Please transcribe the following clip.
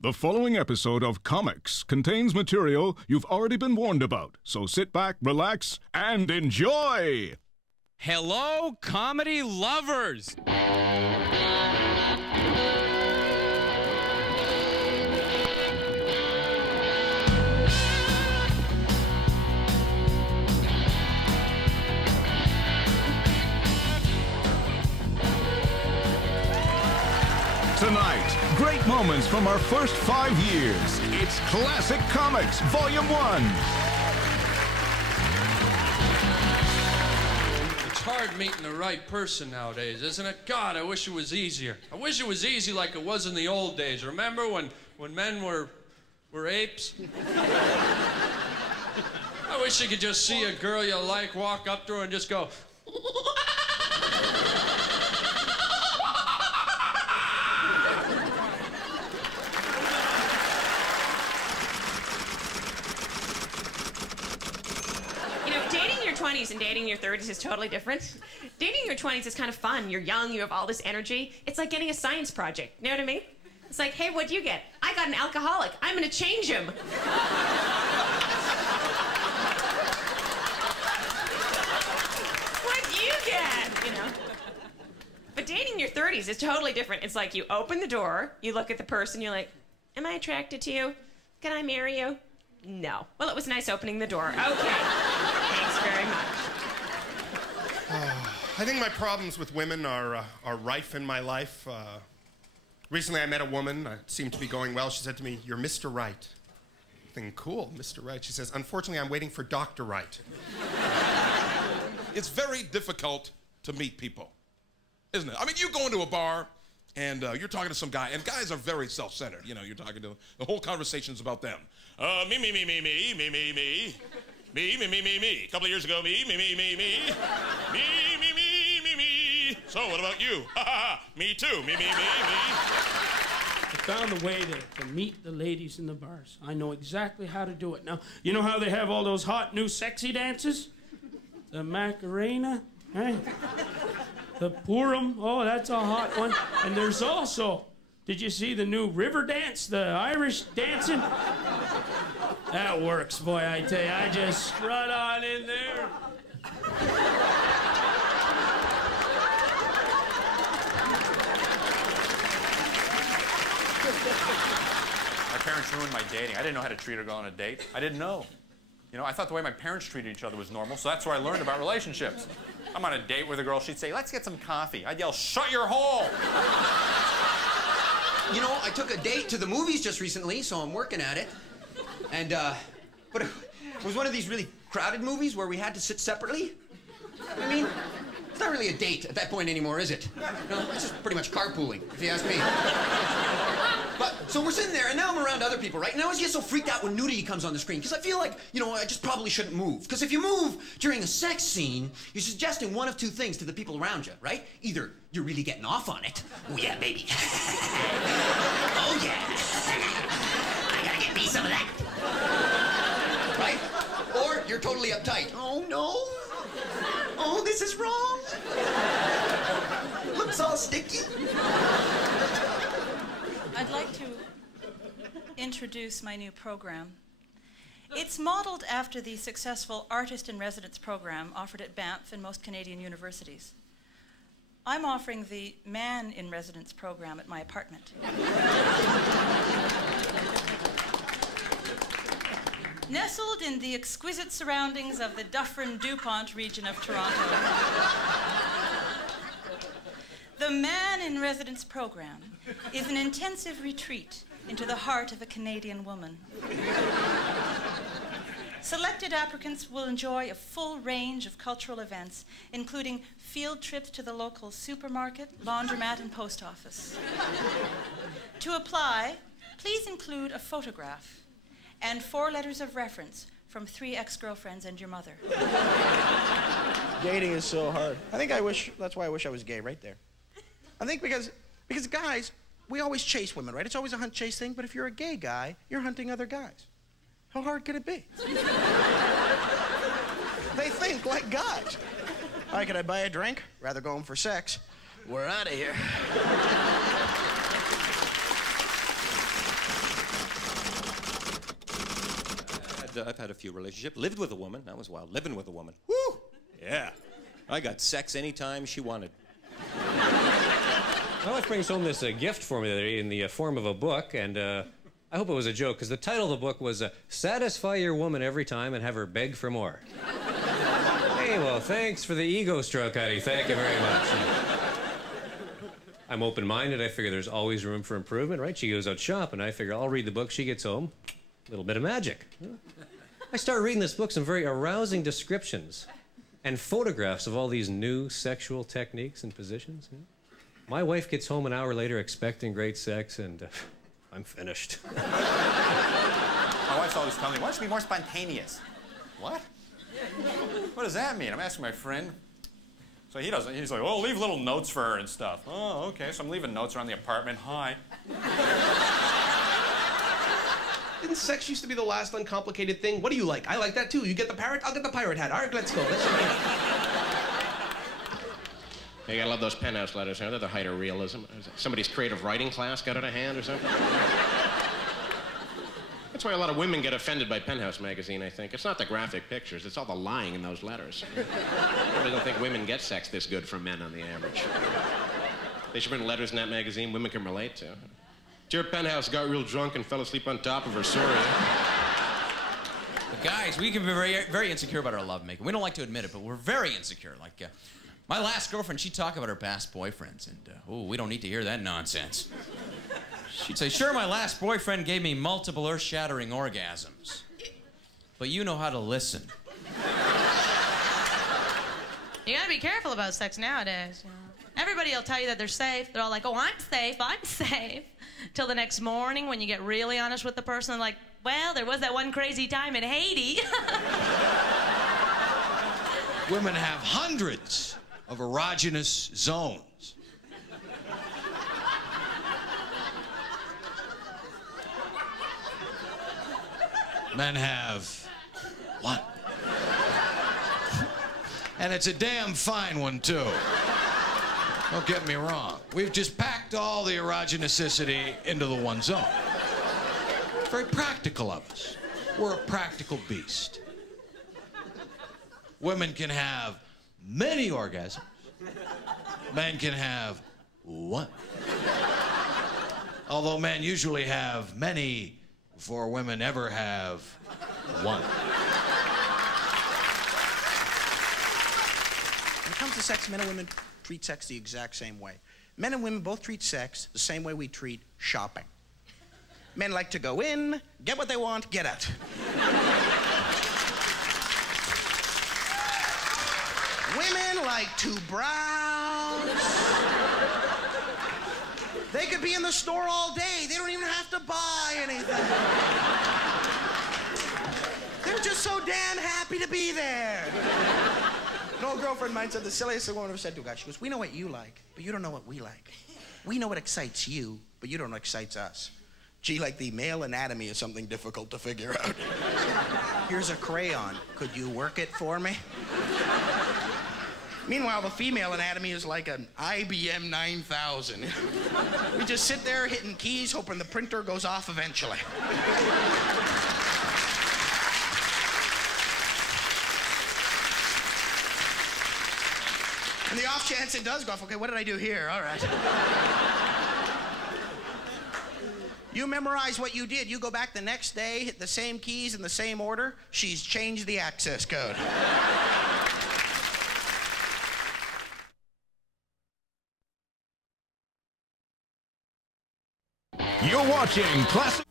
The following episode of Comics contains material you've already been warned about, so sit back, relax, and enjoy! Hello, comedy lovers! Tonight, great moments from our first 5 years. It's Classic Comics, Volume 1. It's hard meeting the right person nowadays, isn't it? God, I wish it was easier. I wish it was easy like it was in the old days. Remember when men were apes? I wish you could just see a girl you like, walk up to her and just go... And dating in your 30s is totally different. Dating in your 20s is kind of fun. You're young, you have all this energy. It's like getting a science project. You know what I mean? It's like, hey, what'd you get? I got an alcoholic. I'm gonna change him. What'd you get? You know? But dating in your 30s is totally different. It's like you open the door, you look at the person, you're like, am I attracted to you? Can I marry you? No. Well, it was nice opening the door. Okay. Thanks very much. I think my problems with women are rife in my life. Recently I met a woman. It seemed to be going well. She said to me, "You're Mr. Right." I'm thinking, cool, Mr. Right. She says, "Unfortunately, I'm waiting for Dr. Right." It's very difficult to meet people, isn't it? I mean, you go into a bar and you're talking to some guy, and guys are very self-centered. You know, you're talking to, the whole conversation's about them. Me. Me. A couple of years ago, me. Me. So, what about you? Me too. Me. I found a way to meet the ladies in the bars. I know exactly how to do it. Now, you know how they have all those hot new sexy dances? The Macarena, eh? The Purim, oh, that's a hot one. And there's also, did you see the new river dance, the Irish dancing? That works, boy, I tell you. I just strut on in there. My parents ruined my dating. I didn't know how to treat a girl on a date. I didn't know. You know, I thought the way my parents treated each other was normal, so that's where I learned about relationships. I'm on a date with a girl, she'd say, "Let's get some coffee." I'd yell, "Shut your hole!" You know, I took a date to the movies just recently, so I'm working at it. And, but it was one of these really crowded movies where we had to sit separately. I mean, it's not really a date at that point anymore, is it? No, it's just pretty much carpooling, if you ask me. But, so we're sitting there, and now I'm around other people, right? And I always get so freaked out when nudity comes on the screen, because I feel like, you know, I just probably shouldn't move. Because if you move during a sex scene, you're suggesting one of two things to the people around you, right? Either you're really getting off on it. Oh, yeah, baby. Oh, yeah. I gotta get me some of that. Right? Or you're totally uptight. Oh, no. Oh, this is wrong. Looks all sticky. I'd like to introduce my new program. It's modeled after the successful Artist in Residence program offered at Banff and most Canadian universities. I'm offering the Man in Residence program at my apartment. Nestled in the exquisite surroundings of the Dufferin-Dupont region of Toronto, the Man in Residence program is an intensive retreat into the heart of a Canadian woman. Selected applicants will enjoy a full range of cultural events, including field trips to the local supermarket, laundromat, and post office. To apply, please include a photograph and 4 letters of reference from 3 ex-girlfriends and your mother. Dating is so hard. That's why I wish I was gay right there. I think because guys, we always chase women, right? It's always a hunt-chase thing, but if you're a gay guy, you're hunting other guys. How hard could it be? They think like guys. All right, can I buy a drink? Rather go home for sex. We're out of here. I've had a few relationships. Lived with a woman. That was wild. Living with a woman. Woo! Yeah. I got sex anytime she wanted. My wife brings home this gift for me today in the form of a book, and I hope it was a joke, because the title of the book was Satisfy Your Woman Every Time and Have Her Beg for More. Hey, well, thanks for the ego stroke, honey. Thank you very much. I'm open-minded. I figure there's always room for improvement, right? She goes out shopping. I figure I'll read the book. She gets home. A little bit of magic. I start reading this book, some very arousing descriptions and photographs of all these new sexual techniques and positions. My wife gets home an hour later expecting great sex, and I'm finished. My wife's always telling me, why don't you be more spontaneous? What? What does that mean? I'm asking my friend. So he doesn't. He's like, oh, leave little notes for her and stuff. Oh, okay. So I'm leaving notes around the apartment. Hi. Didn't sex used to be the last uncomplicated thing? What do you like? I like that too. You get the parrot? I'll get the pirate hat. All right, let's go. Hey, you gotta love those Penthouse letters, huh? They're the height of realism. Somebody's creative writing class got out of hand or something? That's why a lot of women get offended by Penthouse magazine, I think. It's not the graphic pictures, it's all the lying in those letters. I really don't think women get sex this good from men on the average. They should print letters in that magazine women can relate to. Dear Penthouse got real drunk and fell asleep on top of her, sorry. But guys, we can be very, very insecure about our lovemaking. We don't like to admit it, but we're very insecure. Like, my last girlfriend, she'd talk about her past boyfriends, and, oh, we don't need to hear that nonsense. She'd say, sure, my last boyfriend gave me multiple earth-shattering orgasms, but you know how to listen. You gotta be careful about sex nowadays, you know. Everybody will tell you that they're safe. They're all like, oh, I'm safe, I'm safe. Till the next morning when you get really honest with the person, they're like, well, there was that one crazy time in Haiti. Women have hundreds of erogenous zones. Men have one. And it's a damn fine one, too. Don't get me wrong. We've just packed all the erogenicity into the one zone. Very practical of us. We're a practical beast. Women can have many orgasms. Men can have one. Although men usually have many before women ever have one. When it comes to sex, men and women treat sex the exact same way. Men and women both treat sex the same way we treat shopping. Men like to go in, get what they want, get out. Women like to browse. They could be in the store all day. They don't even have to buy anything. They're just so damn happy to be there. An old girlfriend of mine said the silliest thing a woman ever said to a guy. She goes, we know what you like, but you don't know what we like. We know what excites you, but you don't know what excites us. Gee, like the male anatomy is something difficult to figure out. Here's a crayon. Could you work it for me? Meanwhile, the female anatomy is like an IBM 9000. We just sit there hitting keys, hoping the printer goes off eventually. And the off chance it does go off, okay, what did I do here? All right. You memorize what you did. You go back the next day, hit the same keys in the same order. She's changed the access code. You're watching Classic...